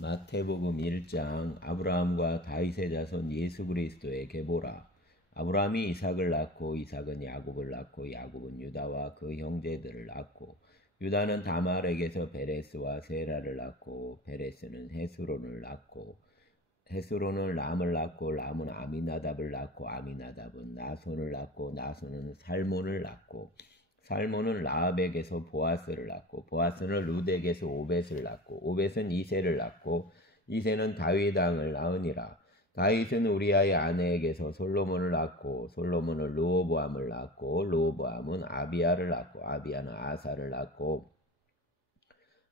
마태복음 1장 아브라함과 다윗의 자손 예수 그리스도의 계보라. 아브라함이 이삭을 낳고 이삭은 야곱을 낳고 야곱은 유다와 그 형제들을 낳고 유다는 다말에게서 베레스와 세라를 낳고 베레스는 헤스론을 낳고 헤스론은 람을 낳고 람은 아미나답을 낳고 아미나답은 나손을 낳고 나손은 살몬을 낳고 살몬은 라합에게서 보아스를 낳고 보아스는 룻에게서 오벳을 낳고 오벳은 이새를 낳고 이새는 다윗 왕을 낳으니라. 다윗은 우리아의 아내에게서 솔로몬을 낳고 솔로몬은 르호보암을 낳고 르호보암은 아비야를 낳고 아비야는 아사를 낳고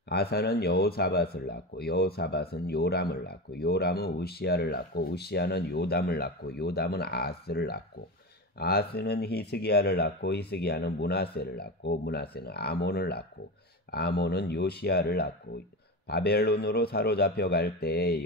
아사는 여호사밧을 낳고 여호사밧은 요람을 낳고 요람은 우시야를 낳고 우시야는 요담을 낳고 요담은 아하스를 낳고 아하스는 히스기야를 낳고 히스기야는 므낫세를 낳고 므낫세는 아몬을 낳고 아몬은 요시야를 낳고 바벨론으로 사로잡혀 갈 때에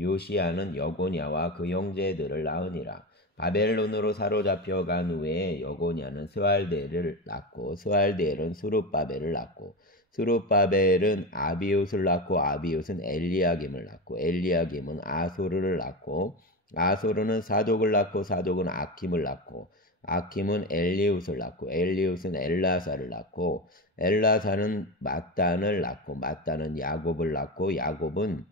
요시야는 여고냐와 그 형제들을 낳으니라. 바벨론으로 사로잡혀 간 후에 여고냐는 스알델을 낳고 스알델은 수룹바벨을 낳고 스룹바벨은 아비웃을 낳고 아비웃은 엘리야김을 낳고 엘리야김은 아소르를 낳고 아소르는 사독을 낳고 사독은 아킴을 낳고 아킴은 엘리웃을 낳고 엘리웃은 엘라사를 낳고 엘라사는 mat단을 낳고 mat단은 야곱을 낳고 야곱은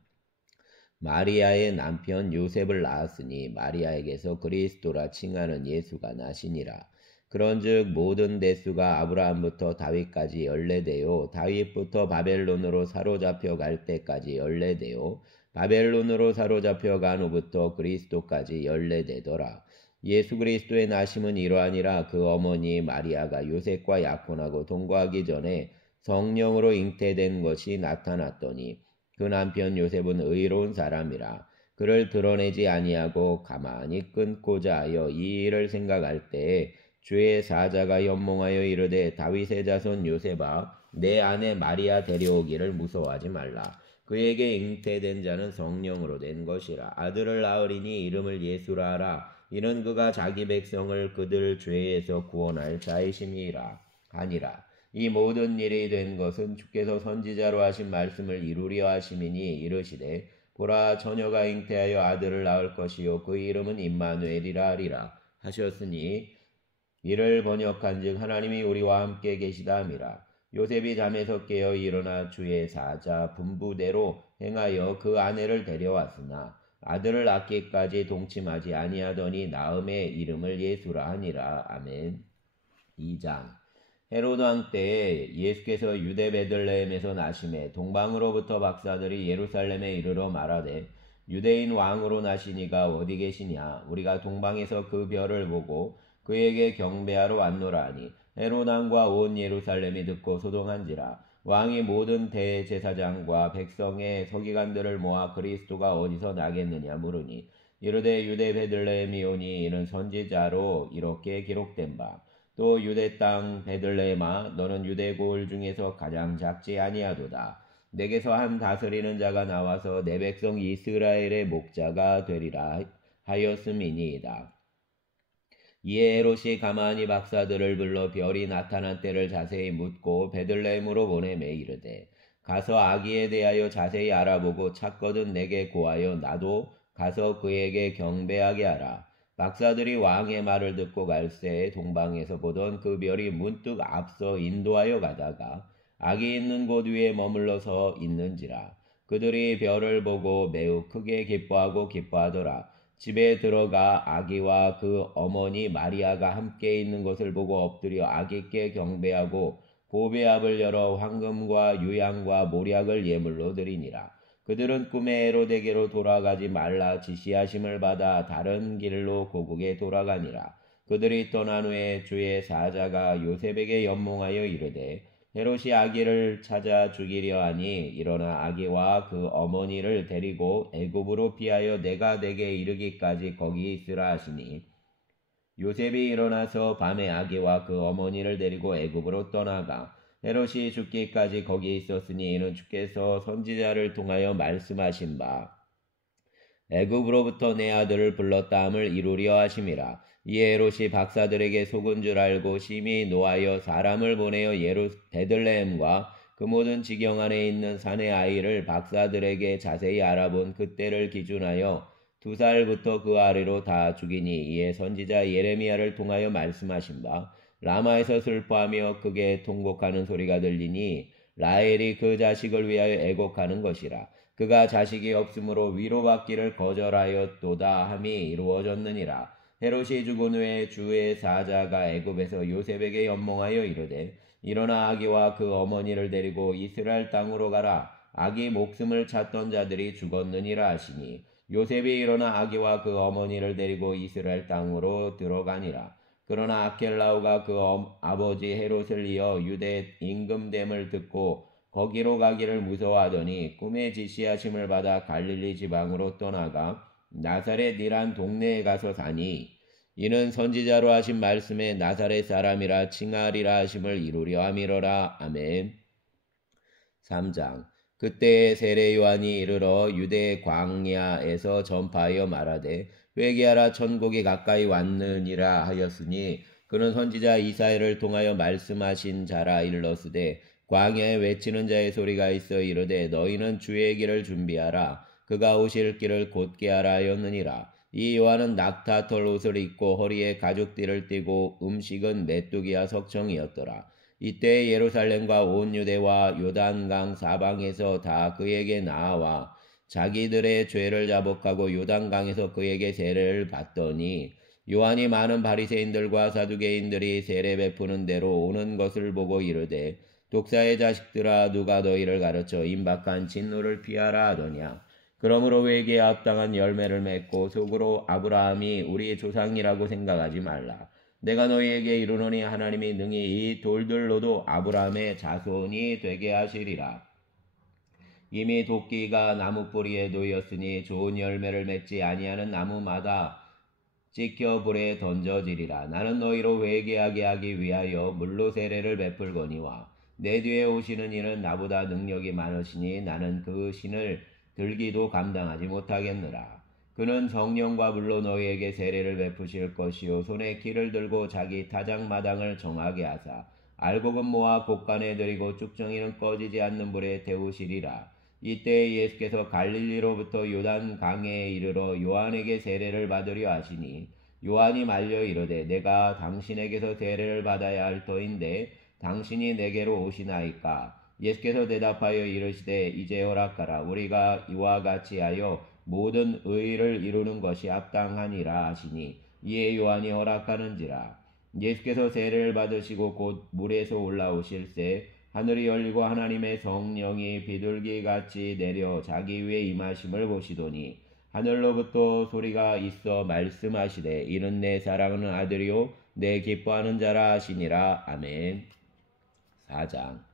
마리아의 남편 요셉을 낳았으니 마리아에게서 그리스도라 칭하는 예수가 나시니라. 그런즉 모든 대수가 아브라함부터 다윗까지 14대요 다윗부터 바벨론으로 사로잡혀 갈 때까지 14대요 바벨론으로 사로잡혀 간 후부터 그리스도까지 14대더라. 예수 그리스도의 나심은 이러하니라. 그 어머니 마리아가 요셉과 약혼하고 동거하기 전에 성령으로 잉태된 것이 나타났더니 그 남편 요셉은 의로운 사람이라. 그를 드러내지 아니하고 가만히 끊고자 하여 이 일을 생각할 때에 주의 사자가 연몽하여 이르되 다윗의 자손 요셉아 내 아내 마리아 데려오기를 무서워하지 말라. 그에게 잉태된 자는 성령으로 된 것이라. 아들을 낳으리니 이름을 예수라 하라. 이는 그가 자기 백성을 그들 죄에서 구원할 자이심이라 하니라. 이 모든 일이 된 것은 주께서 선지자로 하신 말씀을 이루려 하심이니 이르시되 보라 처녀가 잉태하여 아들을 낳을 것이요 그 이름은 임마누엘이라 하리라 하셨으니 이를 번역한즉 하나님이 우리와 함께 계시다 함이라. 요셉이 잠에서 깨어 일어나 주의 사자 분부대로 행하여 그 아내를 데려왔으나 아들을 낳기까지 동침하지 아니하더니 나음의 이름을 예수라 하니라. 아멘. 2장 헤로드 왕 때에 예수께서 유대 베들레헴에서 나심에 동방으로부터 박사들이 예루살렘에 이르러 말하되 유대인 왕으로 나시니가 어디 계시냐. 우리가 동방에서 그 별을 보고 그에게 경배하러 왔노라 하니 헤로드 왕과 온 예루살렘이 듣고 소동한지라. 왕이 모든 대제사장과 백성의 서기관들을 모아 그리스도가 어디서 나겠느냐 물으니 이르되 유대 베들레헴이 오니 이는 선지자로 이렇게 기록된 바. 또 유대 땅 베들레헴아 너는 유대 고을 중에서 가장 작지 아니하도다. 내게서 한 다스리는 자가 나와서 내 백성 이스라엘의 목자가 되리라 하였음이니이다. 이에 헤롯이 가만히 박사들을 불러 별이 나타난 때를 자세히 묻고 베들레헴으로 보내매 이르되 가서 아기에 대하여 자세히 알아보고 찾거든 내게 고하여 나도 가서 그에게 경배하게 하라. 박사들이 왕의 말을 듣고 갈새 동방에서 보던 그 별이 문득 앞서 인도하여 가다가 아기 있는 곳 위에 머물러서 있는지라. 그들이 별을 보고 매우 크게 기뻐하더라. 집에 들어가 아기와 그 어머니 마리아가 함께 있는 것을 보고 엎드려 아기께 경배하고 보배압을 열어 황금과 유향과 모략을 예물로 드리니라. 그들은 꿈에 헤로데게로 돌아가지 말라 지시하심을 받아 다른 길로 고국에 돌아가니라. 그들이 떠난 후에 주의 사자가 요셉에게 연몽하여 이르되 헤롯이 아기를 찾아 죽이려 하니 일어나 아기와 그 어머니를 데리고 애굽으로 피하여 내가 내게 이르기까지 거기 있으라 하시니 요셉이 일어나서 밤에 아기와 그 어머니를 데리고 애굽으로 떠나가 헤롯이 죽기까지 거기 있었으니 이는 주께서 선지자를 통하여 말씀하신 바 애굽으로부터 내 아들을 불렀다 함을 이루려 하심이라. 이에 헤롯이 박사들에게 속은 줄 알고 심히 노하여 사람을 보내어 베들레헴과 그 모든 지경 안에 있는 사내 아이를 박사들에게 자세히 알아본 그때를 기준하여 2살부터 그 아래로 다 죽이니 이에 선지자 예레미야를 통하여 말씀하신 바 라마에서 슬퍼하며 크게 통곡하는 소리가 들리니 라헬이 그 자식을 위하여 애곡하는 것이라. 그가 자식이 없으므로 위로받기를 거절하였도다 함이 이루어졌느니라. 헤롯이 죽은 후에 주의 사자가 애굽에서 요셉에게 연몽하여 이르되 일어나 아기와 그 어머니를 데리고 이스라엘 땅으로 가라. 아기 목숨을 찾던 자들이 죽었느니라 하시니 요셉이 일어나 아기와 그 어머니를 데리고 이스라엘 땅으로 들어가니라. 그러나 아켈라오가 그 아버지 헤롯을 이어 유대 임금됨을 듣고 거기로 가기를 무서워하더니 꿈에 지시하심을 받아 갈릴리 지방으로 떠나가 나사렛이란 동네에 가서 사니 이는 선지자로 하신 말씀에 나사렛 사람이라 칭하리라 하심을 이루려 함이로라. 아멘. 3장. 그때에 세례 요한이 이르러 유대 광야에서 전파하여 말하되 회개하라 천국이 가까이 왔느니라 하였으니 그는 선지자 이사야를 통하여 말씀하신 자라 일렀으되 광야에 외치는 자의 소리가 있어 이르되 너희는 주의 길을 준비하라. 그가 오실 길을 곧게 하라 하였느니라. 이 요한은 낙타털 옷을 입고 허리에 가죽띠를 띠고 음식은 메뚜기와 석청이었더라. 이때 예루살렘과 온 유대와 요단강 사방에서 다 그에게 나아와 자기들의 죄를 자복하고 요단강에서 그에게 세례를 받더니 요한이 많은 바리새인들과 사두개인들이 세례 베푸는 대로 오는 것을 보고 이르되 독사의 자식들아 누가 너희를 가르쳐 임박한 진노를 피하라 하더냐. 그러므로 회개에 합당한 열매를 맺고 속으로 아브라함이 우리 조상이라고 생각하지 말라. 내가 너희에게 이르노니 하나님이 능히 이 돌들로도 아브라함의 자손이 되게 하시리라. 이미 도끼가 나무 뿌리에 놓였으니 좋은 열매를 맺지 아니하는 나무마다 찢겨 불에 던져지리라. 나는 너희로 회개하게 하기 위하여 물로 세례를 베풀거니와 내 뒤에 오시는 이는 나보다 능력이 많으시니 나는 그 신을 들기도 감당하지 못하겠느라. 그는 성령과 물로 너희에게 세례를 베푸실 것이요 손에 키를 들고 자기 타작마당을 정하게 하사 알곡은 모아 곡간에 들이고 쭉정이는 꺼지지 않는 불에 태우시리라. 이때 예수께서 갈릴리로부터 요단 강에 이르러 요한에게 세례를 받으려 하시니 요한이 말려 이르되 내가 당신에게서 세례를 받아야 할 터인데 당신이 내게로 오시나이까. 예수께서 대답하여 이르시되 이제 허락하라. 우리가 이와 같이 하여 모든 의를 이루는 것이 합당하니라 하시니 이에 요한이 허락하는지라. 예수께서 세례를 받으시고 곧 물에서 올라오실새 하늘이 열리고 하나님의 성령이 비둘기같이 내려 자기 위에 임하심을 보시더니 하늘로부터 소리가 있어 말씀하시되 이는 내 사랑하는 아들이요 내 기뻐하는 자라 하시니라. 아멘. 4장.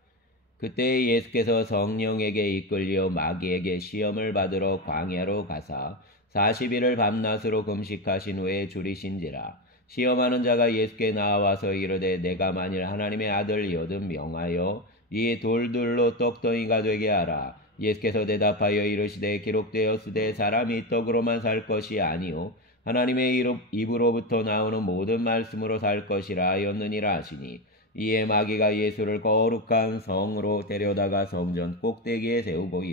그때 예수께서 성령에게 이끌려 마귀에게 시험을 받으러 광야로 가사 40일을 밤낮으로 금식하신 후에 줄이신지라. 시험하는 자가 예수께 나와서 이르되 내가 만일 하나님의 아들이거든 명하여 이 돌들로 떡덩이가 되게 하라. 예수께서 대답하여 이르시되 기록되었으되 사람이 떡으로만 살 것이 아니요 하나님의 입으로부터 나오는 모든 말씀으로 살 것이라 하였느니라 하시니 이에 마귀가 예수를 거룩한 성으로 데려다가 성전 꼭대기에 세우고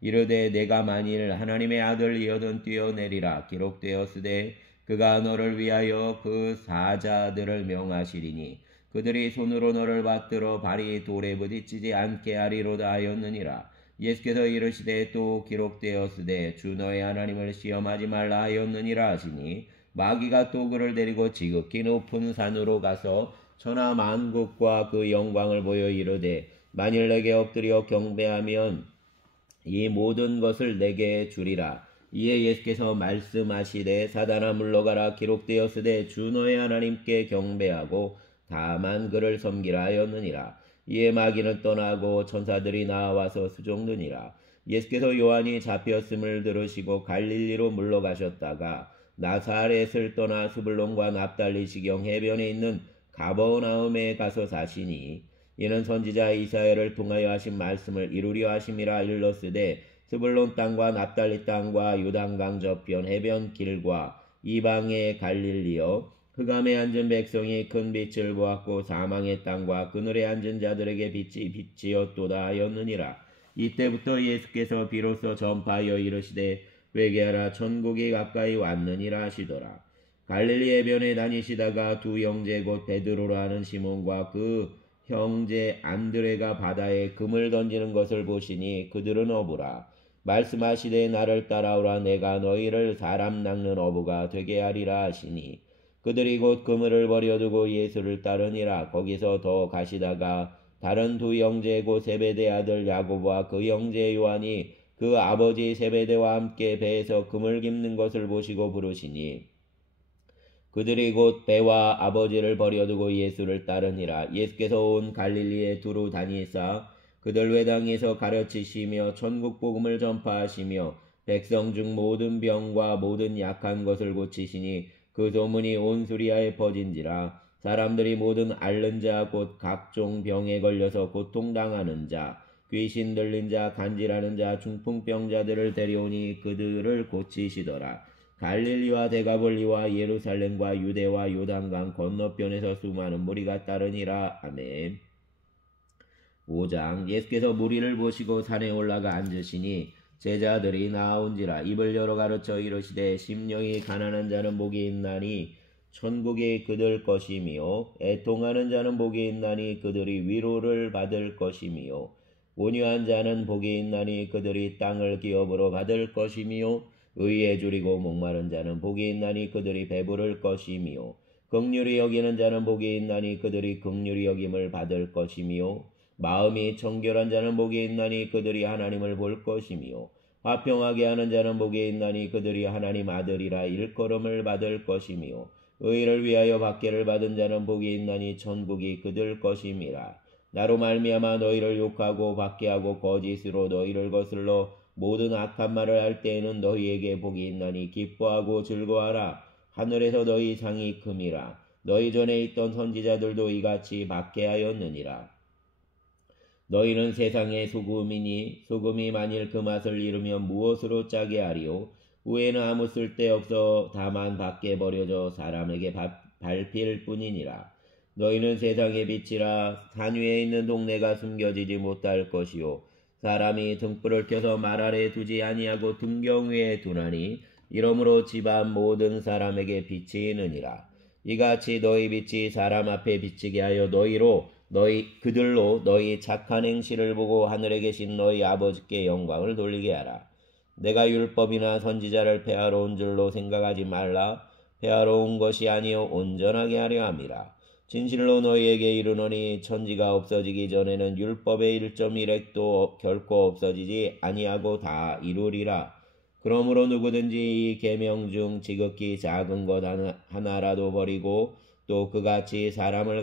이르되 내가 만일 하나님의 아들이거든 뛰어내리라. 기록되었으되 그가 너를 위하여 그 사자들을 명하시리니 그들이 손으로 너를 받들어 발이 돌에 부딪히지 않게 하리로다 하였느니라. 예수께서 이르시되 또 기록되었으되 주 너의 하나님을 시험하지 말라 하였느니라 하시니 마귀가 또 그를 데리고 지극히 높은 산으로 가서 천하 만국과 그 영광을 보여 이르되 만일 내게 엎드려 경배하면 이 모든 것을 내게 주리라. 이에 예수께서 말씀하시되 사단아 물러가라. 기록되었으되 주 너의 하나님께 경배하고 다만 그를 섬기라 하였느니라. 이에 마귀는 떠나고 천사들이 나와서 수종드니라. 예수께서 요한이 잡혔음을 들으시고 갈릴리로 물러가셨다가 나사렛을 떠나 스불론과 납달리 지경 해변에 있는 가버나움에 가서 사시니 이는 선지자 이사야를 통하여 하신 말씀을 이루려 하심이라. 일렀으되 스불론 땅과 납달리 땅과 요단강 저편 해변 길과 이방의 갈릴리여 흑암에 앉은 백성이 큰 빛을 보았고 사망의 땅과 그늘에 앉은 자들에게 빛이 빛이었도다 하였느니라. 이때부터 예수께서 비로소 전파하여 이르시되 회개하라 천국이 가까이 왔느니라 하시더라. 갈릴리 해변에 다니시다가 두 형제 곧 베드로라 하는 시몬과 그 형제 안드레가 바다에 금을 던지는 것을 보시니 그들은 어부라. 말씀하시되 나를 따라오라 내가 너희를 사람 낚는 어부가 되게 하리라 하시니 그들이 곧 그물을 버려두고 예수를 따르니라. 거기서 더 가시다가 다른 두 형제 곧 세베대 아들 야고보와 그 형제 요한이 그 아버지 세베대와 함께 배에서 금을 깁는 것을 보시고 부르시니 그들이 곧 배와 아버지를 버려두고 예수를 따르니라. 예수께서 온 갈릴리에 두루 다니사 그들 회당에서 가르치시며 천국 복음을 전파하시며 백성 중 모든 병과 모든 약한 것을 고치시니 그 소문이 온 수리아에 퍼진지라. 사람들이 모든 앓는 자 곧 각종 병에 걸려서 고통당하는 자 귀신 들린 자 간질하는 자 중풍병자들을 데려오니 그들을 고치시더라. 갈릴리와 데가볼리와 예루살렘과 유대와 요단강 건너편에서 수많은 무리가 따르니라. 아멘. 5장. 예수께서 무리를 보시고 산에 올라가 앉으시니 제자들이 나아온지라. 입을 열어 가르쳐 이르시되 심령이 가난한 자는 복이 있나니 천국이 그들 것이며 애통하는 자는 복이 있나니 그들이 위로를 받을 것이며 온유한 자는 복이 있나니 그들이 땅을 기업으로 받을 것이며 의에 줄이고 목마른 자는 복이 있나니 그들이 배부를 것이며 긍휼히 여기는 자는 복이 있나니 그들이 긍휼히 여김을 받을 것이며 마음이 청결한 자는 복이 있나니 그들이 하나님을 볼 것이며 화평하게 하는 자는 복이 있나니 그들이 하나님 아들이라 일컬음을 받을 것이며 의를 위하여 박해를 받은 자는 복이 있나니 천국이 그들 것임이라. 나로 말미암아 너희를 욕하고 박해하고 거짓으로 너희를 거슬러 모든 악한 말을 할 때에는 너희에게 복이 있나니 기뻐하고 즐거워하라. 하늘에서 너희 상이 큼이라. 너희 전에 있던 선지자들도 이같이 박해하였느니라. 너희는 세상의 소금이니 소금이 만일 그 맛을 잃으면 무엇으로 짜게 하리요. 후에는 아무 쓸데없어 다만 밖에 버려져 사람에게 밟힐 뿐이니라. 너희는 세상의 빛이라. 산 위에 있는 동네가 숨겨지지 못할 것이요 사람이 등불을 켜서 말 아래에 두지 아니하고 등경 위에 두나니 이러므로 집안 모든 사람에게 빛이 있느니라. 이같이 너희 빛이 사람 앞에 비치게 하여 그들로 너희 착한 행실을 보고 하늘에 계신 너희 아버지께 영광을 돌리게 하라. 내가 율법이나 선지자를 폐하러 온 줄로 생각하지 말라. 폐하러 온 것이 아니요 온전하게 하려 함이라. 진실로 너희에게 이르노니 천지가 없어지기 전에는 율법의 1.1획도 결코 없어지지 아니하고 다 이루리라. 그러므로 누구든지 이 계명 중 지극히 작은 것 하나라도 버리고 또 그같이 사람을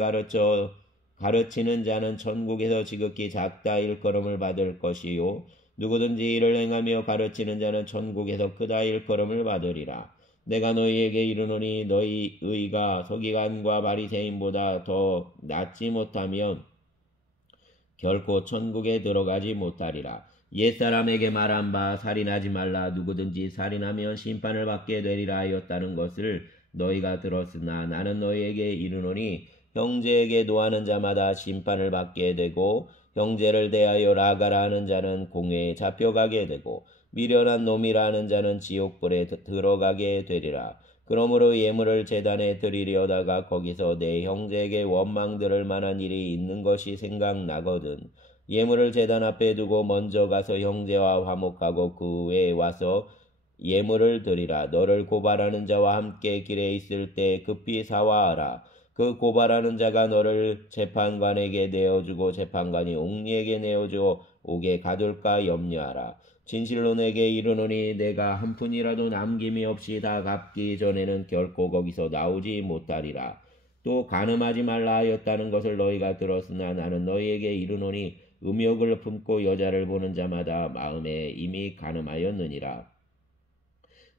가르치는 자는 천국에서 지극히 작다 일컬음을 받을 것이요 누구든지 이를 행하며 가르치는 자는 천국에서 크다 일컬음을 받으리라. 내가 너희에게 이르노니 너희 의가 서기관과 바리새인보다 더 낫지 못하면 결코 천국에 들어가지 못하리라. 옛사람에게 말한 바 살인하지 말라. 누구든지 살인하면 심판을 받게 되리라 하였다는 것을 너희가 들었으나 나는 너희에게 이르노니 형제에게 노하는 자마다 심판을 받게 되고 형제를 대하여 라가라 하는 자는 공회에 잡혀가게 되고 미련한 놈이라 하는 자는 지옥불에 들어가게 되리라. 그러므로 예물을 제단에 드리려다가 거기서 내 형제에게 원망 들을 만한 일이 있는 것이 생각나거든. 예물을 제단 앞에 두고 먼저 가서 형제와 화목하고 그 후에 와서 예물을 드리라. 너를 고발하는 자와 함께 길에 있을 때 급히 사화하라. 그 고발하는 자가 너를 재판관에게 내어주고 재판관이 옥리에게 내어주어 옥에 가둘까 염려하라. 진실로 내게 이르노니 내가 한 푼이라도 남김이 없이 다 갚기 전에는 결코 거기서 나오지 못하리라. 또 간음하지 말라 하였다는 것을 너희가 들었으나 나는 너희에게 이르노니 음욕을 품고 여자를 보는 자마다 마음에 이미 간음하였느니라.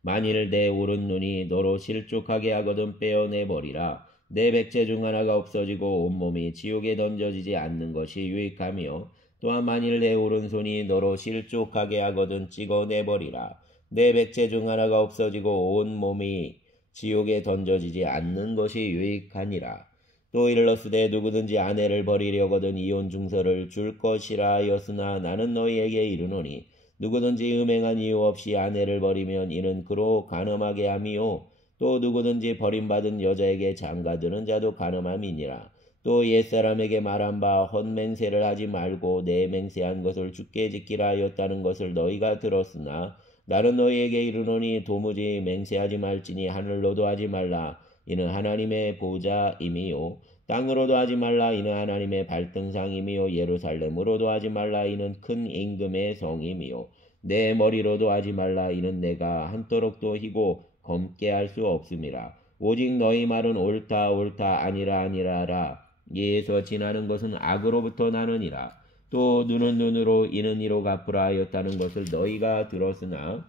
만일 내 오른눈이 너로 실족하게 하거든 빼어내버리라. 내 백체 중 하나가 없어지고 온몸이 지옥에 던져지지 않는 것이 유익하며 또한 만일 내 오른손이 너로 실족하게 하거든 찍어내버리라. 내 백체 중 하나가 없어지고 온몸이 지옥에 던져지지 않는 것이 유익하니라. 또 일렀으되 누구든지 아내를 버리려거든 이혼 증서를 줄 것이라 하였으나 나는 너희에게 이르노니 누구든지 음행한 이유 없이 아내를 버리면 이는 그로 간음하게 함이요 또 누구든지 버림받은 여자에게 장가드는 자도 간음함이니라. 또 옛사람에게 말한 바 헛맹세를 하지 말고 내 맹세한 것을 주께 지키라 하였다는 것을 너희가 들었으나 나는 너희에게 이르노니 도무지 맹세하지 말지니 하늘로도 하지 말라 이는 하나님의 보좌임이요 땅으로도 하지 말라 이는 하나님의 발등상임이요 예루살렘으로도 하지 말라 이는 큰 임금의 성임이요 내 머리로도 하지 말라 이는 내가 한도록도 희고 검게 할 수 없음이라. 오직 너희 말은 옳다 옳다 아니라 아니라라. 이에서 지나는 것은 악으로부터 나느니라. 또 눈은 눈으로 이는 이로 갚으라 하였다는 것을 너희가 들었으나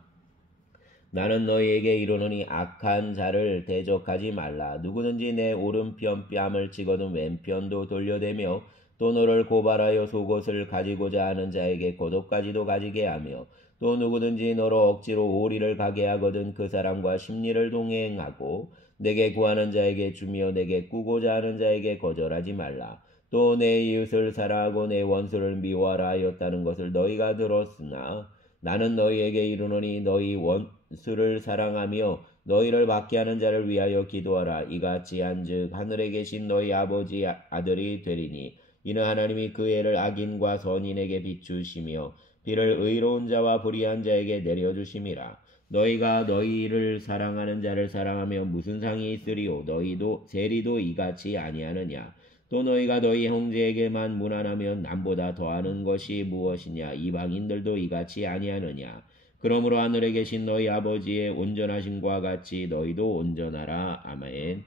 나는 너희에게 이르노니 악한 자를 대적하지 말라. 누구든지 내 오른편 뺨을 치거든 왼편도 돌려대며 또 너를 고발하여 속옷을 가지고자 하는 자에게 겉옷까지도 가지게 하며 또 누구든지 너로 억지로 오리를 가게 하거든 그 사람과 심리를 동행하고 내게 구하는 자에게 주며 내게 꾸고자 하는 자에게 거절하지 말라. 또 내 이웃을 사랑하고 내 원수를 미워하라 하였다는 것을 너희가 들었으나 나는 너희에게 이르노니 너희 원수를 사랑하며 너희를 받게 하는 자를 위하여 기도하라. 이같이 한즉 하늘에 계신 너희 아버지 아들이 되리니 이는 하나님이 그 애를 악인과 선인에게 비추시며 비를 의로운 자와 불의한 자에게 내려주심이라. 너희가 너희를 사랑하는 자를 사랑하며 무슨 상이 있으리요. 너희도 세리도 이같이 아니하느냐. 또 너희가 너희 형제에게만 무난하면 남보다 더하는 것이 무엇이냐. 이방인들도 이같이 아니하느냐. 그러므로 하늘에 계신 너희 아버지의 온전하심과 같이 너희도 온전하라. 아멘.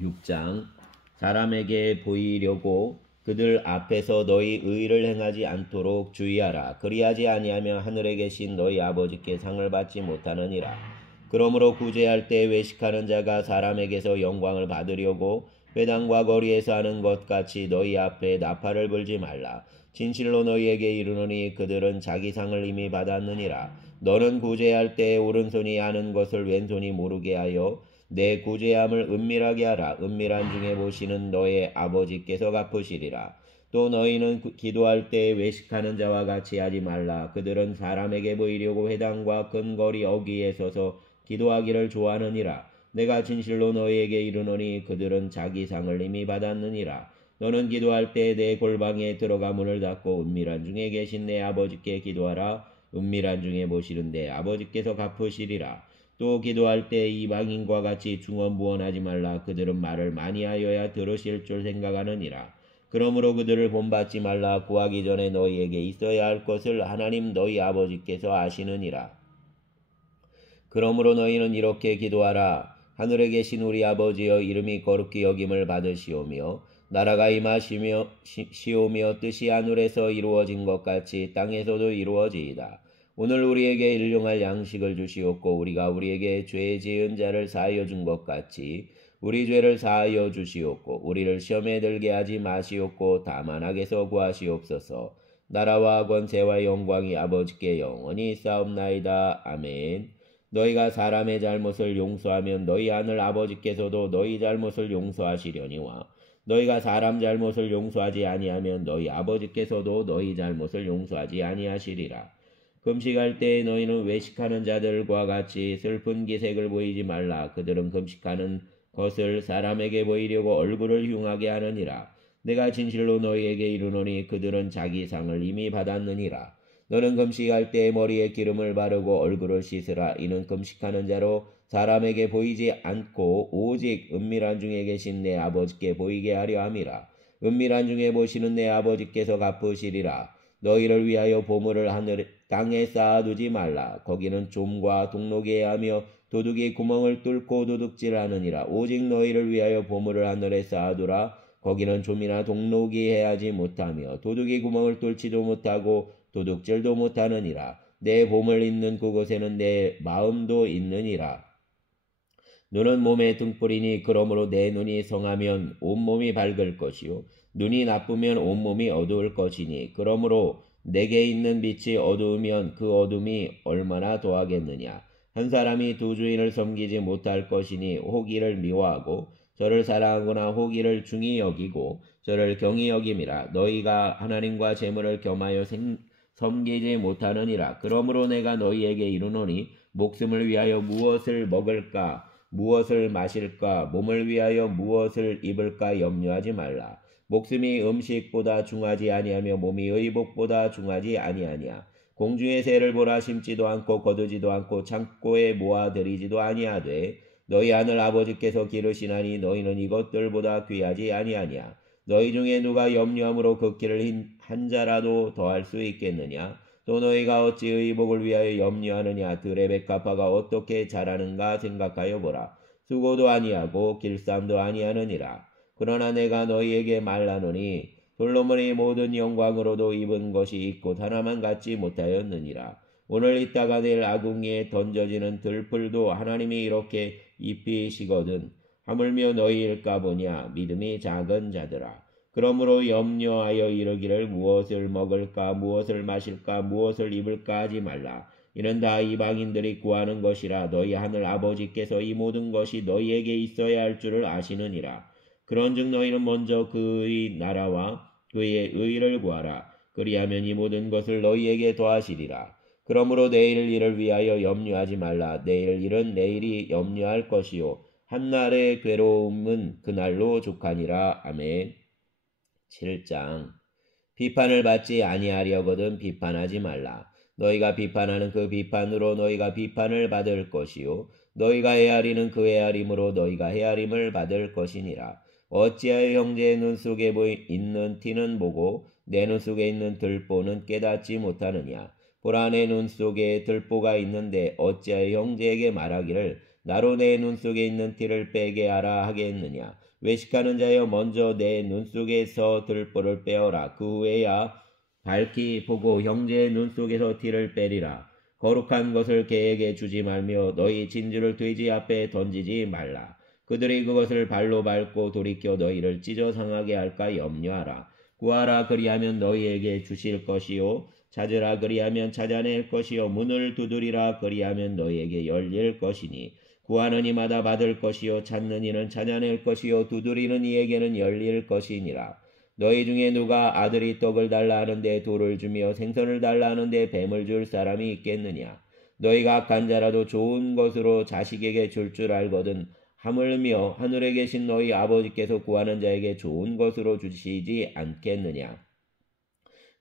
6장 사람에게 보이려고 그들 앞에서 너희 의를 행하지 않도록 주의하라. 그리하지 아니하면 하늘에 계신 너희 아버지께 상을 받지 못하느니라. 그러므로 구제할 때 외식하는 자가 사람에게서 영광을 받으려고 회당과 거리에서 하는 것 같이 너희 앞에 나팔을 불지 말라. 진실로 너희에게 이르노니 그들은 자기 상을 이미 받았느니라. 너는 구제할 때 오른손이 하는 것을 왼손이 모르게 하여 내 구제함을 은밀하게 하라. 은밀한 중에 보시는 너의 아버지께서 갚으시리라. 또 너희는 기도할 때 외식하는 자와 같이 하지 말라. 그들은 사람에게 보이려고 회당과 근거리 어귀에 서서 기도하기를 좋아하느니라. 내가 진실로 너희에게 이르노니 그들은 자기 상을 이미 받았느니라. 너는 기도할 때 내 골방에 들어가 문을 닫고 은밀한 중에 계신 내 아버지께 기도하라. 은밀한 중에 보시는 내 아버지께서 갚으시리라. 또 기도할 때 이방인과 같이 중언부언하지 말라. 그들은 말을 많이 하여야 들으실 줄 생각하느니라. 그러므로 그들을 본받지 말라. 구하기 전에 너희에게 있어야 할 것을 하나님 너희 아버지께서 아시느니라. 그러므로 너희는 이렇게 기도하라. 하늘에 계신 우리 아버지여 이름이 거룩히 여김을 받으시오며 나라가 임하시오며 뜻이 하늘에서 이루어진 것 같이 땅에서도 이루어지이다. 오늘 우리에게 일용할 양식을 주시옵고 우리가 우리에게 죄 지은 자를 사하여 준 것 같이 우리 죄를 사하여 주시옵고 우리를 시험에 들게 하지 마시옵고 다만 악에서 구하시옵소서. 나라와 권세와 영광이 아버지께 영원히 있사옵나이다. 아멘. 너희가 사람의 잘못을 용서하면 너희 하늘 아버지께서도 너희 잘못을 용서하시려니와 너희가 사람 잘못을 용서하지 아니하면 너희 아버지께서도 너희 잘못을 용서하지 아니하시리라. 금식할 때 너희는 외식하는 자들과 같이 슬픈 기색을 보이지 말라. 그들은 금식하는 것을 사람에게 보이려고 얼굴을 흉하게 하느니라. 내가 진실로 너희에게 이르노니 그들은 자기 상을 이미 받았느니라. 너는 금식할 때 머리에 기름을 바르고 얼굴을 씻으라. 이는 금식하는 자로 사람에게 보이지 않고 오직 은밀한 중에 계신 내 아버지께 보이게 하려 함이라. 은밀한 중에 보시는 내 아버지께서 갚으시리라. 너희를 위하여 보물을 땅에 쌓아두지 말라. 거기는 좀과 동록이 하며 도둑이 구멍을 뚫고 도둑질하느니라. 오직 너희를 위하여 보물을 하늘에 쌓아두라. 거기는 좀이나 동록이 해하지 못하며 도둑이 구멍을 뚫지도 못하고 도둑질도 못하느니라. 내 보물 있는 그곳에는 내 마음도 있느니라. 눈은 몸의 등불이니 그러므로 내 눈이 성하면 온몸이 밝을 것이요 눈이 나쁘면 온몸이 어두울 것이니 그러므로 내게 있는 빛이 어두우면 그 어둠이 얼마나 더하겠느냐. 한 사람이 두 주인을 섬기지 못할 것이니 호기를 미워하고 저를 사랑하거나 호기를 중히 여기고 저를 경히 여김이라. 너희가 하나님과 재물을 겸하여 섬기지 못하느니라. 그러므로 내가 너희에게 이르노니 목숨을 위하여 무엇을 먹을까 무엇을 마실까 몸을 위하여 무엇을 입을까 염려하지 말라. 목숨이 음식보다 중하지 아니하며 몸이 의복보다 중하지 아니하냐. 공중의 새를 보라. 심지도 않고 거두지도 않고 창고에 모아들이지도 아니하되 너희 하늘 아버지께서 기르시나니 너희는 이것들보다 귀하지 아니하냐. 너희 중에 누가 염려함으로 걷기를 한 자라도 더할 수 있겠느냐. 또 너희가 어찌 의복을 위하여 염려하느냐. 들의 백합화가 어떻게 자라는가 생각하여 보라. 수고도 아니하고 길쌈도 아니하느니라. 그러나 내가 너희에게 말하노니 솔로몬이 모든 영광으로도 입은 것이 있고 하나만 갖지 못하였느니라. 오늘 있다가 내일 아궁이에 던져지는 들풀도 하나님이 이렇게 입히시거든. 하물며 너희일까 보냐. 믿음이 작은 자들아. 그러므로 염려하여 이르기를 무엇을 먹을까 무엇을 마실까 무엇을 입을까 하지 말라. 이는 다 이방인들이 구하는 것이라. 너희 하늘 아버지께서 이 모든 것이 너희에게 있어야 할 줄을 아시느니라. 그런즉 너희는 먼저 그의 나라와 그의 의를 구하라. 그리하면 이 모든 것을 너희에게 더하시리라. 그러므로 내일 일을 위하여 염려하지 말라. 내일 일은 내일이 염려할 것이요 한날의 괴로움은 그날로 족하니라. 아멘. 7장. 비판을 받지 아니하려거든 비판하지 말라. 너희가 비판하는 그 비판으로 너희가 비판을 받을 것이요 너희가 헤아리는 그 헤아림으로 너희가 헤아림을 받을 것이니라. 어찌하여 형제의 눈 속에 있는 티는 보고 내 눈 속에 있는 들보는 깨닫지 못하느냐. 보라, 내 눈 속에 들보가 있는데 어찌하여 형제에게 말하기를 나로 내 눈 속에 있는 티를 빼게 하라 하겠느냐. 외식하는 자여, 먼저 내 눈 속에서 들보를 빼어라. 그 후에야 밝히 보고 형제의 눈 속에서 티를 빼리라. 거룩한 것을 개에게 주지 말며 너희 진주를 돼지 앞에 던지지 말라. 그들이 그것을 발로 밟고 돌이켜 너희를 찢어 상하게 할까 염려하라. 구하라, 그리하면 너희에게 주실 것이요 찾으라, 그리하면 찾아낼 것이요 문을 두드리라, 그리하면 너희에게 열릴 것이니 구하는 이마다 받을 것이요 찾는 이는 찾아낼 것이요 두드리는 이에게는 열릴 것이니라. 너희 중에 누가 아들이 떡을 달라 하는데 돌을 주며 생선을 달라 하는데 뱀을 줄 사람이 있겠느냐. 너희가 악한 자라도 좋은 것으로 자식에게 줄 알거든 하물며 하늘에 계신 너희 아버지께서 구하는 자에게 좋은 것으로 주시지 않겠느냐.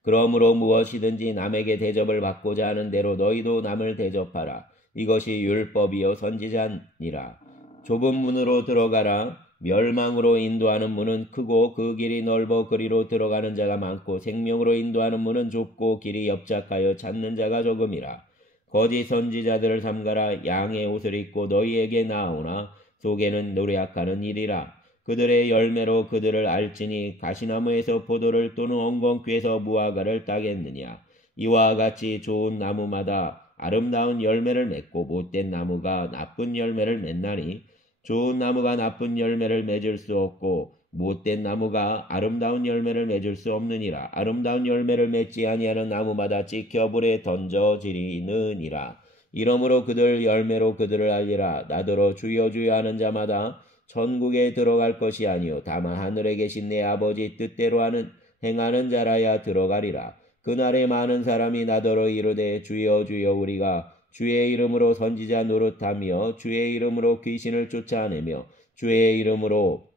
그러므로 무엇이든지 남에게 대접을 받고자 하는 대로 너희도 남을 대접하라. 이것이 율법이요 선지자니라. 좁은 문으로 들어가라. 멸망으로 인도하는 문은 크고 그 길이 넓어 그리로 들어가는 자가 많고 생명으로 인도하는 문은 좁고 길이 협착하여 찾는 자가 적음이라. 거짓 선지자들을 삼가라. 양의 옷을 입고 너희에게 나오나 속에는 노략하는 일이라. 그들의 열매로 그들을 알지니 가시나무에서 포도를 또는 엉겅퀴에서 무화과를 따겠느냐. 이와 같이 좋은 나무마다 아름다운 열매를 맺고 못된 나무가 나쁜 열매를 맺나니 좋은 나무가 나쁜 열매를 맺을 수 없고 못된 나무가 아름다운 열매를 맺을 수 없느니라. 아름다운 열매를 맺지 아니하는 나무마다 찍혀 불에 던져지리느니라. 이러므로 그들 열매로 그들을 알리라. 나더러 주여 주여 하는 자마다 천국에 들어갈 것이 아니요 다만 하늘에 계신 내 아버지 뜻대로 행하는 자라야 들어가리라. 그날에 많은 사람이 나더러 이르되 주여 주여 우리가 주의 이름으로 선지자 노릇하며 주의 이름으로 귀신을 쫓아내며 주의 이름으로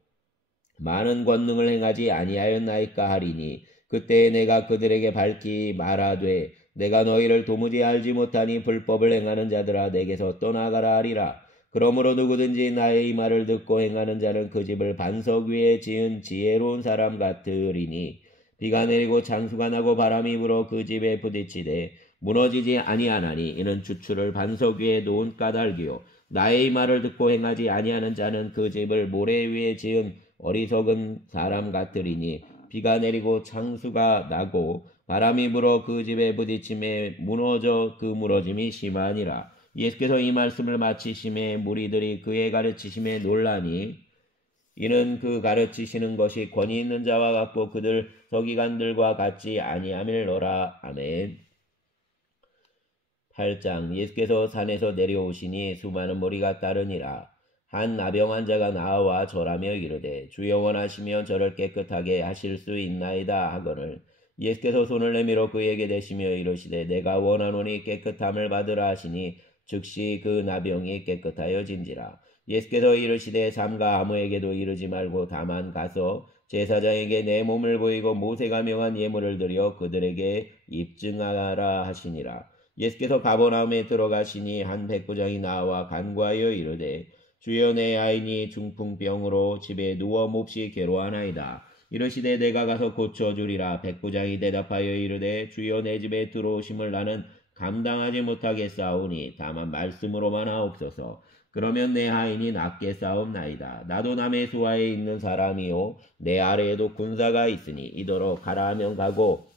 많은 권능을 행하지 아니하였나이까 하리니 그때에 내가 그들에게 밝히 말하되 내가 너희를 도무지 알지 못하니 불법을 행하는 자들아 내게서 떠나가라 하리라. 그러므로 누구든지 나의 이 말을 듣고 행하는 자는 그 집을 반석 위에 지은 지혜로운 사람 같으리니 비가 내리고 창수가 나고 바람이 불어 그 집에 부딪히되 무너지지 아니하나니 이는 주추를 반석 위에 놓은 까닭이요 나의 이 말을 듣고 행하지 아니하는 자는 그 집을 모래 위에 지은 어리석은 사람 같으리니 비가 내리고 창수가 나고 바람이 불어 그 집에 부딪힘에 무너져 그 무너짐이 심하니라. 예수께서 이 말씀을 마치심에 무리들이 그의 가르치심에 놀라니 이는 그 가르치시는 것이 권위 있는 자와 같고 그들 서기관들과 같지 아니함일러라. 아멘. 8장 예수께서 산에서 내려오시니 수많은 무리가 따르니라. 한 나병 환자가 나와 절하며 이르되 주여 원하시면 저를 깨끗하게 하실 수 있나이다 하거늘 예수께서 손을 내밀어 그에게 대시며 이르시되 내가 원하노니 깨끗함을 받으라 하시니 즉시 그 나병이 깨끗하여진지라. 예수께서 이르시되 삼가 아무에게도 이르지 말고 다만 가서 제사장에게 내 몸을 보이고 모세가 명한 예물을 드려 그들에게 입증하라 하시니라. 예수께서 가버나움에 들어가시니 한 백부장이 나와 간구하여 이르되 주여 내 아이니 중풍병으로 집에 누워 몹시 괴로워하나이다. 이르시되 내가 가서 고쳐주리라. 백부장이 대답하여 이르되 주여 내 집에 들어오심을 나는 감당하지 못하겠사오니 다만 말씀으로만 하옵소서. 그러면 내 아인이 낫게 싸움나이다. 나도 남의 수하에 있는 사람이요 내 아래에도 군사가 있으니 이더러 가라 하면 가고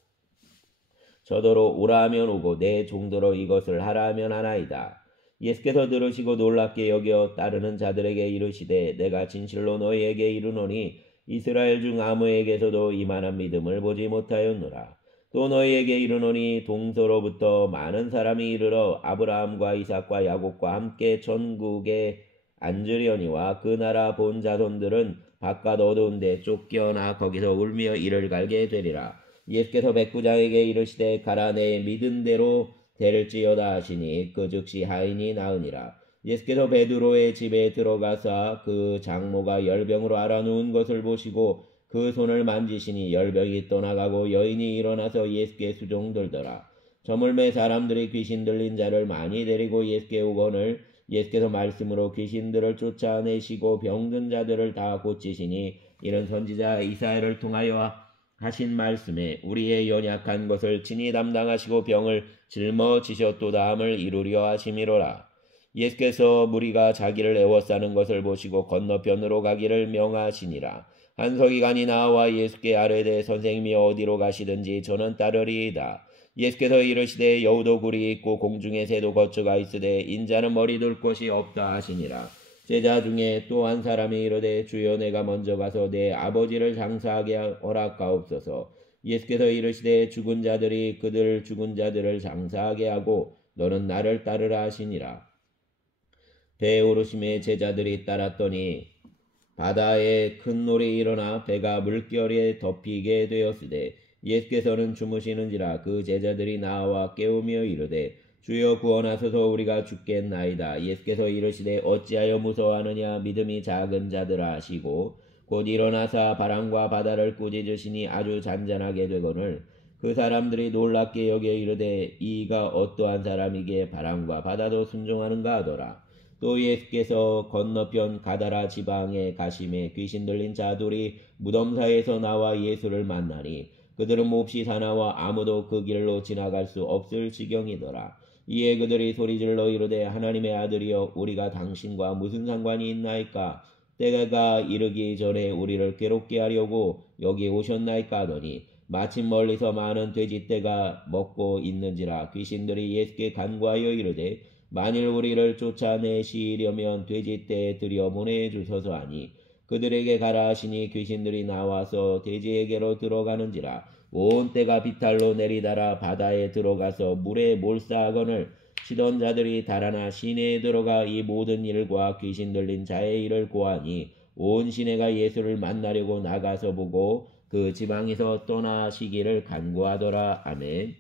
저더러 오라 하면 오고 내 종더러 이것을 하라 하면 하나이다. 예수께서 들으시고 놀랍게 여겨 따르는 자들에게 이르시되 내가 진실로 너희에게 이르노니 이스라엘 중 아무에게서도 이만한 믿음을 보지 못하였노라. 또 너희에게 이르노니 동서로부터 많은 사람이 이르러 아브라함과 이삭과 야곱과 함께 천국에 앉으려니와 그 나라 본 자손들은 바깥 어두운 데 쫓겨나 거기서 울며 이를 갈게 되리라. 예수께서 백부장에게 이르시되 가라 내 믿은 대로 될지어다 하시니 그 즉시 하인이 나으니라. 예수께서 베드로의 집에 들어가사 그 장모가 열병으로 앓아누운 것을 보시고 그 손을 만지시니 열병이 떠나가고 여인이 일어나서 예수께 수종들더라. 저물매 사람들이 귀신 들린 자를 많이 데리고 예수께 오거늘 예수께서 말씀으로 귀신들을 쫓아내시고 병든 자들을 다 고치시니 이런 선지자 이사야를 통하여 하신 말씀에 우리의 연약한 것을 친히 담당하시고 병을 짊어지셨도다 함을 이루려 하심이로라. 예수께서 무리가 자기를 애워싸는 것을 보시고 건너편으로 가기를 명하시니라. 한 서기관이 나와 예수께 아뢰되 선생님이 어디로 가시든지 저는 따르리이다. 예수께서 이르시되 여우도 굴이 있고 공중에 새도 거처가 있으되 인자는 머리 둘 곳이 없다 하시니라. 제자 중에 또 한 사람이 이르되 주여 내가 먼저 가서 내 아버지를 장사하게 허락하옵소서. 예수께서 이르시되 죽은 자들이 그들 죽은 자들을 장사하게 하고 너는 나를 따르라 하시니라. 배에 오르심에 제자들이 따랐더니 바다에 큰 놀이 일어나 배가 물결에 덮이게 되었으되 예수께서는 주무시는지라. 그 제자들이 나와 깨우며 이르되 주여 구원하소서 우리가 죽겠나이다. 예수께서 이르시되 어찌하여 무서워하느냐 믿음이 작은 자들아 하시고 곧 일어나사 바람과 바다를 꾸짖으시니 아주 잔잔하게 되거늘 그 사람들이 놀랍게 여겨 이르되 이가 어떠한 사람이기에 바람과 바다도 순종하는가 하더라. 또 예수께서 건너편 가다라 지방에 가심에 귀신 들린 자들이 무덤 사이에서 나와 예수를 만나니 그들은 몹시 사나워 아무도 그 길로 지나갈 수 없을 지경이더라. 이에 그들이 소리질러 이르되 하나님의 아들이여 우리가 당신과 무슨 상관이 있나이까? 때가 이르기 전에 우리를 괴롭게 하려고 여기 오셨나이까 하더니 마침 멀리서 많은 돼지떼가 먹고 있는지라. 귀신들이 예수께 간구하여 이르되 만일 우리를 쫓아내시려면 돼지떼에 들여보내 주소서 하니 그들에게 가라 하시니 귀신들이 나와서 돼지에게로 들어가는지라. 온 떼가 비탈로 내리달아 바다에 들어가서 물에 몰사하거늘 치던 자들이 달아나 시내에 들어가 이 모든 일과 귀신 들린 자의 일을 고하니 온 시내가 예수를 만나려고 나가서 보고 그 지방에서 떠나시기를 간구하더라. 아멘.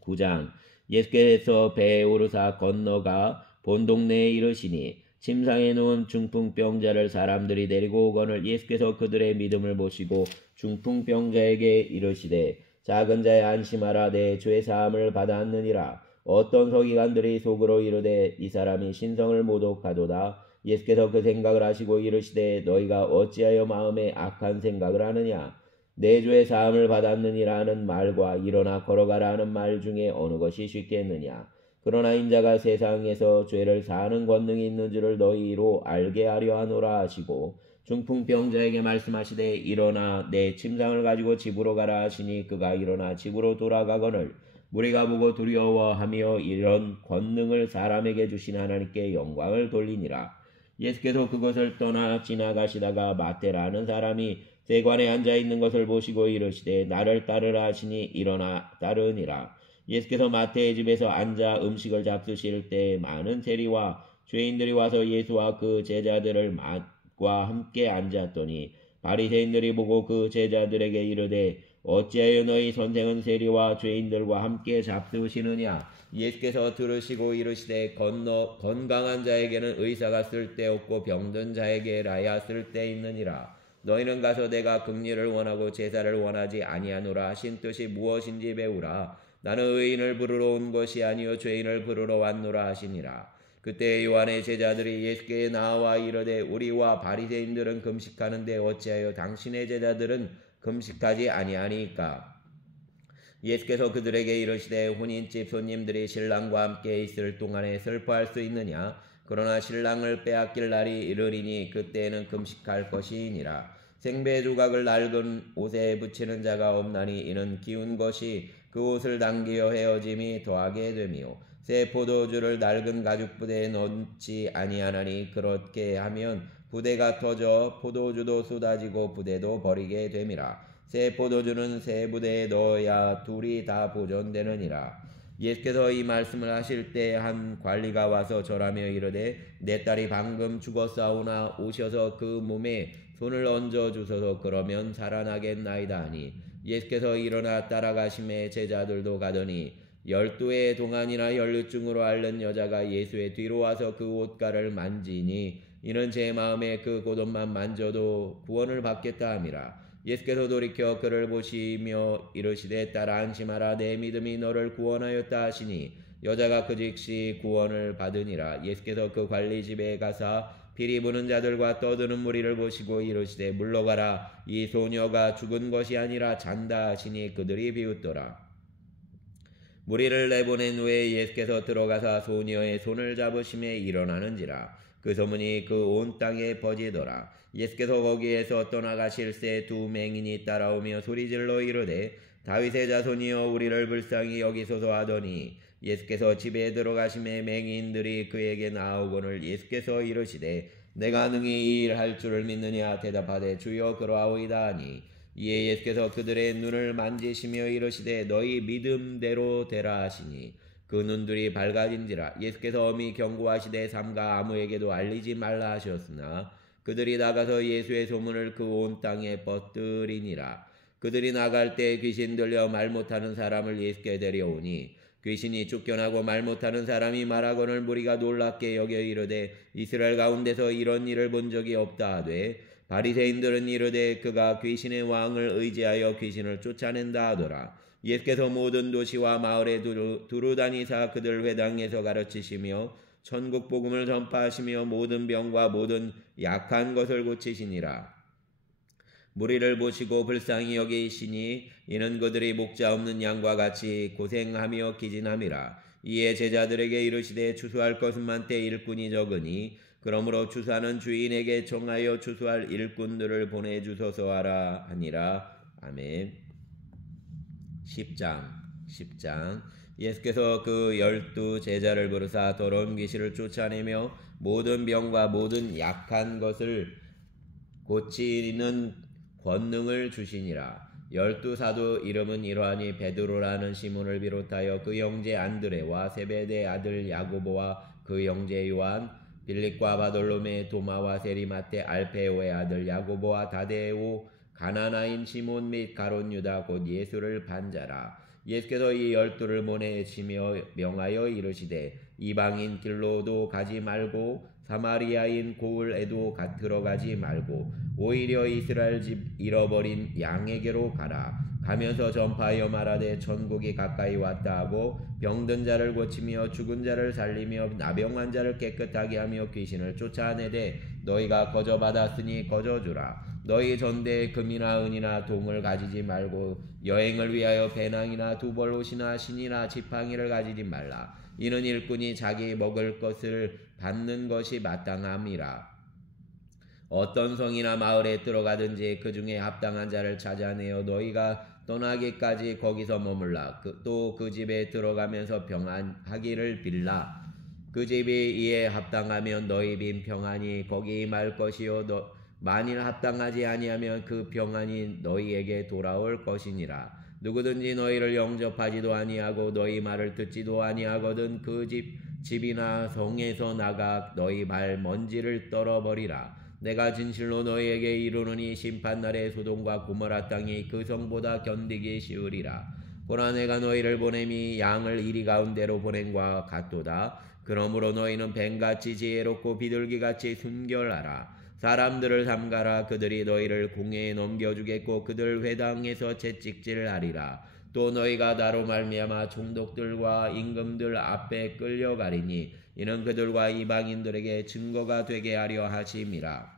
9장 예수께서 배에 오르사 건너가 본 동네에 이르시니 침상에 누운 중풍병자를 사람들이 데리고 오거늘 예수께서 그들의 믿음을 보시고 중풍병자에게 이르시되 작은 자야 안심하라 내 죄 사함을 받았느니라. 어떤 서기관들이 속으로 이르되 이 사람이 신성을 모독하도다. 예수께서 그 생각을 하시고 이르시되 너희가 어찌하여 마음에 악한 생각을 하느냐. 내 죄 사함을 받았느니라 하는 말과 일어나 걸어가라 하는 말 중에 어느 것이 쉽겠느냐. 그러나 인자가 세상에서 죄를 사하는 권능이 있는 줄을 너희로 알게 하려 하노라 하시고 중풍병자에게 말씀하시되 일어나 내 침상을 가지고 집으로 가라 하시니 그가 일어나 집으로 돌아가거늘 무리가 보고 두려워하며 이런 권능을 사람에게 주신 하나님께 영광을 돌리니라. 예수께서 그것을 떠나 지나가시다가 마태라는 사람이 세관에 앉아있는 것을 보시고 이르시되 나를 따르라 하시니 일어나 따르니라. 예수께서 마태의 집에서 앉아 음식을 잡수실 때 많은 세리와 죄인들이 와서 예수와 그 제자들을 과 함께 앉았더니 바리새인들이 보고 그 제자들에게 이르되 어찌하여 너희 선생은 세리와 죄인들과 함께 잡수시느냐. 예수께서 들으시고 이르시되 건강한 자에게는 의사가 쓸데없고 병든 자에게라야 쓸데있느니라. 너희는 가서 내가 긍휼을 원하고 제사를 원하지 아니하노라 하신 뜻이 무엇인지 배우라. 나는 의인을 부르러 온 것이 아니요 죄인을 부르러 왔노라 하시니라. 그때 요한의 제자들이 예수께 나와 이르되 우리와 바리새인들은 금식하는데 어찌하여 당신의 제자들은 금식하지 아니하니까. 예수께서 그들에게 이르시되 혼인집 손님들이 신랑과 함께 있을 동안에 슬퍼할 수 있느냐. 그러나 신랑을 빼앗길 날이 이르리니 그때에는 금식할 것이니라. 생배 조각을 낡은 옷에 붙이는 자가 없나니 이는 기운 것이 그 옷을 당기어 헤어짐이 더하게 됨이요 새 포도주를 낡은 가죽 부대에 넣지 아니하나니 그렇게 하면 부대가 터져 포도주도 쏟아지고 부대도 버리게 됨이라. 새 포도주는 새 부대에 넣어야 둘이 다 보존되느니라. 예수께서 이 말씀을 하실 때 한 관리가 와서 절하며 이르되 내 딸이 방금 죽었사오나 오셔서 그 몸에 손을 얹어 주소서. 그러면 살아나겠나이다 하니 예수께서 일어나 따라가심에 제자들도 가더니 12해 동안이나 혈루증으로 앓는 여자가 예수의 뒤로 와서 그 옷가를 만지니 이는 제 마음에 그 겉옷만 만져도 구원을 받겠다 함이라. 예수께서 돌이켜 그를 보시며 이르시되 딸아 안심하라 내 믿음이 너를 구원하였다 하시니 여자가 그 즉시 구원을 받으니라. 예수께서 그 관리 집에 가사 피리 부는 자들과 떠드는 무리를 보시고 이르시되 물러가라 이 소녀가 죽은 것이 아니라 잔다 하시니 그들이 비웃더라. 무리를 내보낸 후에 예수께서 들어가사 소녀의 손을 잡으심에 일어나는지라. 그 소문이 그 온 땅에 퍼지더라. 예수께서 거기에서 떠나가실 새 두 맹인이 따라오며 소리질러 이르되 다윗의 자손이여 우리를 불쌍히 여기소서 하더니 예수께서 집에 들어가심에 맹인들이 그에게 나아오거늘 예수께서 이르시되 내가 능히 이 일 할 줄을 믿느냐. 대답하되 주여 그러하오이다 하니 이에 예수께서 그들의 눈을 만지시며 이르시되 너희 믿음대로 되라 하시니 그 눈들이 밝아진지라. 예수께서 엄히 경고하시되 삼가 아무에게도 알리지 말라 하셨으나 그들이 나가서 예수의 소문을 그 온 땅에 퍼뜨리니라. 그들이 나갈 때 귀신 들려 말 못하는 사람을 예수께 데려오니 귀신이 쫓겨나고 말 못하는 사람이 말하거늘 무리가 놀랍게 여겨 이르되 이스라엘 가운데서 이런 일을 본 적이 없다 하되 바리새인들은 이르되 그가 귀신의 왕을 의지하여 귀신을 쫓아낸다 하더라. 예수께서 모든 도시와 마을에 두루다니사 그들 회당에서 가르치시며 천국 복음을 전파하시며 모든 병과 모든 약한 것을 고치시니라. 무리를 보시고 불쌍히 여기시니 이는 그들이 목자 없는 양과 같이 고생하며 기진함이라. 이에 제자들에게 이르시되 추수할 것은 많되 일꾼이 적으니 그러므로 추수하는 주인에게 청하여 추수할 일꾼들을 보내주소서 하라 하니라. 아멘. 10장 예수께서 그 12 제자를 부르사 더러운 귀신을 쫓아내며 모든 병과 모든 약한 것을 고치는 권능을 주시니라. 12사도 이름은 이러하니 베드로라는 시몬을 비롯하여 그 형제 안드레와 세베대 아들 야고보와 그 형제 요한 빌립과 바돌로메 도마와 세리마테 알페오의 아들 야고보와 다데오 가나나인 시몬 및 가롯 유다 곧 예수를 반자라. 예수께서 이 12를 보내시며 명하여 이르시되 이방인 길로도 가지 말고 사마리아인 고을에도 들어가지 말고 오히려 이스라엘 집 잃어버린 양에게로 가라. 가면서 전파하여 말하되 천국이 가까이 왔다 하고 병든 자를 고치며 죽은 자를 살리며 나병한 자를 깨끗하게 하며 귀신을 쫓아내되 너희가 거저 받았으니 거저 주라. 너희 전대에 금이나 은이나 동을 가지지 말고 여행을 위하여 배낭이나 두벌옷이나 신이나 지팡이를 가지지 말라. 이는 일꾼이 자기 먹을 것을 받는 것이 마땅함이라. 어떤 성이나 마을에 들어가든지 그 중에 합당한 자를 찾아내어 너희가 떠나기까지 거기서 머물라. 또 그 집에 들어가면서 평안하기를 빌라. 그 집이 이에 합당하면 너희 빈 평안이 거기 임할 것이요 만일 합당하지 아니하면 그 평안이 너희에게 돌아올 것이니라. 누구든지 너희를 영접하지도 아니하고 너희 말을 듣지도 아니하거든 그 집이나 성에서 나가 너희 발 먼지를 떨어버리라. 내가 진실로 너희에게 이르노니 심판날에 소돔과 고모라 땅이 그 성보다 견디기 쉬우리라. 보라 내가 너희를 보냄이 양을 이리 가운데로 보냄과 같도다. 그러므로 너희는 뱀같이 지혜롭고 비둘기같이 순결하라. 사람들을 삼가라. 그들이 너희를 공회에 넘겨주겠고 그들 회당에서 채찍질하리라. 또 너희가 나로 말미암아 총독들과 임금들 앞에 끌려가리니 이는 그들과 이방인들에게 증거가 되게 하려 하심이라.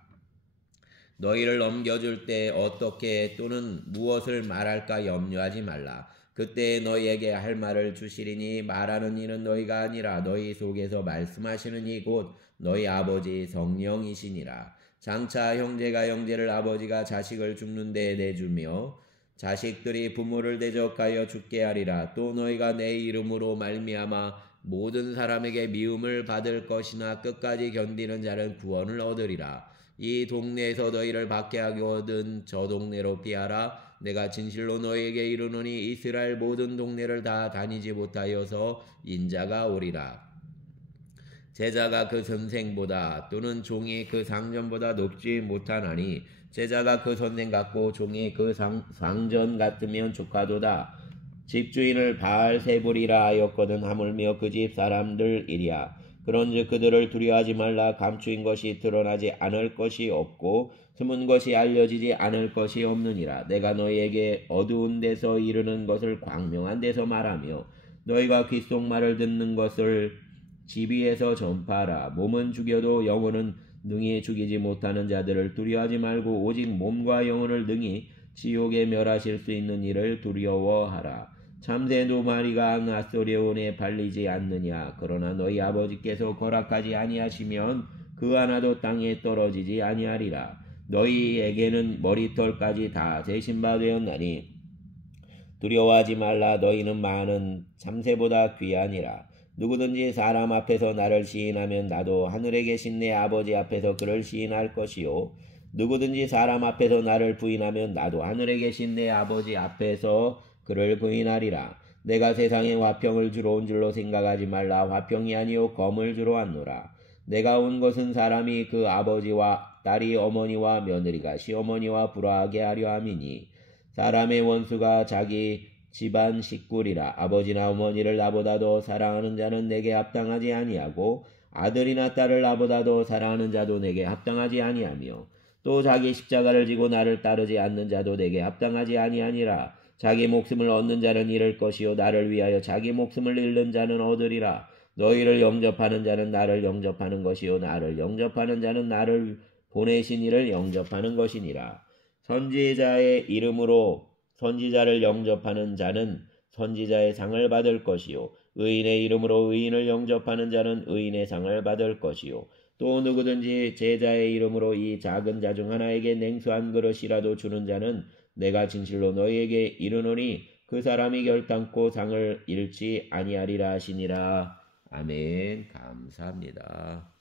너희를 넘겨줄 때 어떻게 또는 무엇을 말할까 염려하지 말라. 그때 너희에게 할 말을 주시리니 말하는 이는 너희가 아니라 너희 속에서 말씀하시는 이 곧 너희 아버지 성령이시니라. 장차 형제가 형제를 아버지가 자식을 죽는 데에 내주며 자식들이 부모를 대적하여 죽게 하리라. 또 너희가 내 이름으로 말미암아 모든 사람에게 미움을 받을 것이나 끝까지 견디는 자는 구원을 얻으리라. 이 동네에서 너희를 박해하거든 저 동네로 피하라. 내가 진실로 너희에게 이르노니 이스라엘 모든 동네를 다 다니지 못하여서 인자가 오리라. 제자가 그 선생보다 또는 종이 그 상전보다 높지 못하나니 제자가 그 선생 같고 종이 그 상전 같으면 조카도다. 집주인을 바알세불이라 하였거든 하물며 그 집 사람들이랴. 그런즉 그들을 두려워하지 말라. 감추인 것이 드러나지 않을 것이 없고 숨은 것이 알려지지 않을 것이 없느니라. 내가 너희에게 어두운 데서 이르는 것을 광명한 데서 말하며 너희가 귓속말을 듣는 것을 지비에서 전파하라. 몸은 죽여도 영혼은 능히 죽이지 못하는 자들을 두려워하지 말고 오직 몸과 영혼을 능히 지옥에 멸하실 수 있는 이를 두려워하라. 참새 두 마리가 낫소려온에 발리지 않느냐. 그러나 너희 아버지께서 거락하지 아니하시면 그 하나도 땅에 떨어지지 아니하리라. 너희에게는 머리털까지 다 재신 바 되었나니 두려워하지 말라. 너희는 많은 참새보다 귀하니라. 누구든지 사람 앞에서 나를 시인하면 나도 하늘에 계신 내 아버지 앞에서 그를 시인할 것이요 누구든지 사람 앞에서 나를 부인하면 나도 하늘에 계신 내 아버지 앞에서 그를 부인하리라. 내가 세상에 화평을 주러 온 줄로 생각하지 말라. 화평이 아니요 검을 주러 왔노라. 내가 온 것은 사람이 그 아버지와 딸이 어머니와 며느리가 시어머니와 불화하게 하려 함이니 사람의 원수가 자기 집안 식구리라. 아버지나 어머니를 나보다 더 사랑하는 자는 내게 합당하지 아니하고 아들이나 딸을 나보다 더 사랑하는 자도 내게 합당하지 아니하며 또 자기 십자가를 지고 나를 따르지 않는 자도 내게 합당하지 아니하니라. 자기 목숨을 얻는 자는 잃을 것이요 나를 위하여 자기 목숨을 잃는 자는 얻으리라. 너희를 영접하는 자는 나를 영접하는 것이요 나를 영접하는 자는 나를 보내신 이를 영접하는 것이니라. 선지자의 이름으로 선지자를 영접하는 자는 선지자의 상을 받을 것이요 의인의 이름으로 의인을 영접하는 자는 의인의 상을 받을 것이요 또 누구든지 제자의 이름으로 이 작은 자 중 하나에게 냉수 한 그릇이라도 주는 자는 내가 진실로 너희에게 이르노니 그 사람이 결단코 상을 잃지 아니하리라 하시니라. 아멘. 감사합니다.